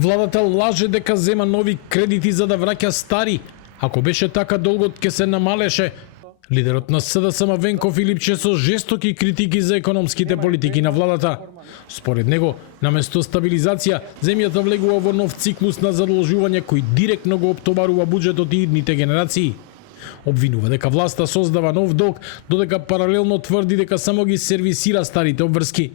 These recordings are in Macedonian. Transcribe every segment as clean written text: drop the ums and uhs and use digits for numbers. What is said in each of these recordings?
Владата лаже дека зема нови кредити за да враќа стари. Ако беше така, долгот ќе се намалеше. Лидерот на СДСМ Венко Филипче со жестоки критики за економските политики на владата. Според него, наместо стабилизација, земјата влегува во нов циклус на задолжување кој директно го оптоварува буџетот и идните генерации. Обвинува дека власта создава нов долг, додека паралелно тврди дека само ги сервисира старите обврски.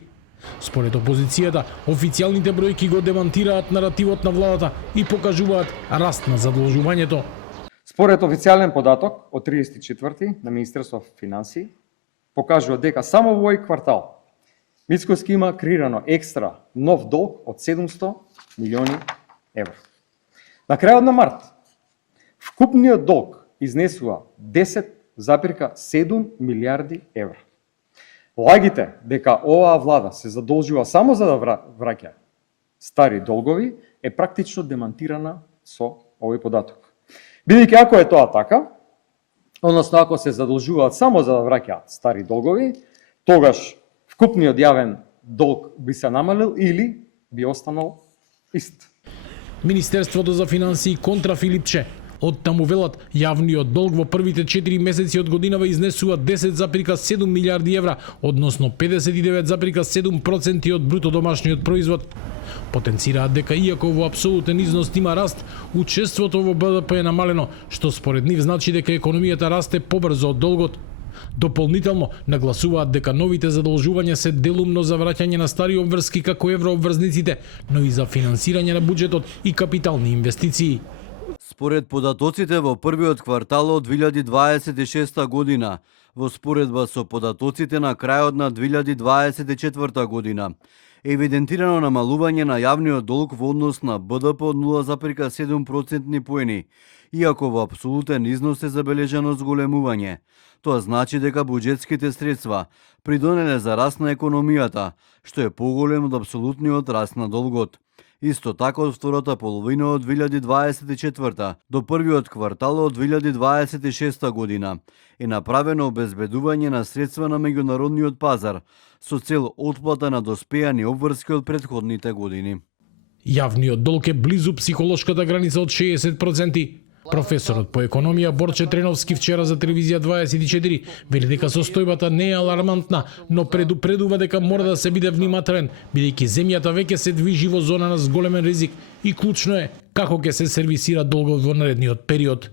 Според опозицијата, официјалните бројки го демантираат наративот на владата и покажуваат раст на задолжувањето. Според официјален податок од 34 на Министерство финансии, покажува дека само во овој квартал Мицкоски има креирано екстра нов долг од 700 милиони евра. На крајот на март, вкупниот долг изнесува 10,7 милиарди евра. Лагите дека оваа влада се задолжува само за да враќа стари долгови е практично демантирана со овој податок. Бидејќи ако е тоа така, односно ако се задолжуваат само за да враќаат стари долгови, тогаш вкупниот јавен долг би се намалил или би останал ист. Министерството за финансии контра Филипче. Оттаму велат, јавниот долг во првите 4 месеци од годинава изнесува 10,7 милиарди евра, односно 59,7% од бруто домашниот производ. Потенцираат дека иако во апсолутен износ има раст, учеството во БДП е намалено, што според нив значи дека економијата расте побрзо од долгот. Дополнително нагласуваат дека новите задолжувања се делумно за враќање на стари обврски како еврообврзниците, но и за финансирање на буџетот и капитални инвестиции. Според податоците во првиот квартал од 2026 година, во споредба со податоците на крајот на 2024 година, евидентирано намалување на јавниот долг во однос на БДП од 0,7% поени, иако во апсолутен износ е забележано зголемување. Тоа значи дека буџетските средства придонеле за раст на економијата, што е поголем од апсолутниот раст на долгот. Исто така од втората половина од 2024 до првиот квартал од 2026 година е направено обезбедување на средства на меѓународниот пазар со цел отплата на доспејани обврски од претходните години. Јавниот долг е близу психолошката граница од 60%. Професорот по економија Борче Треновски вчера за телевизија 24 вели дека состојбата не е алармантна, но предупредува дека мора да се биде внимателен, бидејќи земјата веќе се движи во зона на зголемен ризик и клучно е како ќе се сервисира долгот во наредниот период.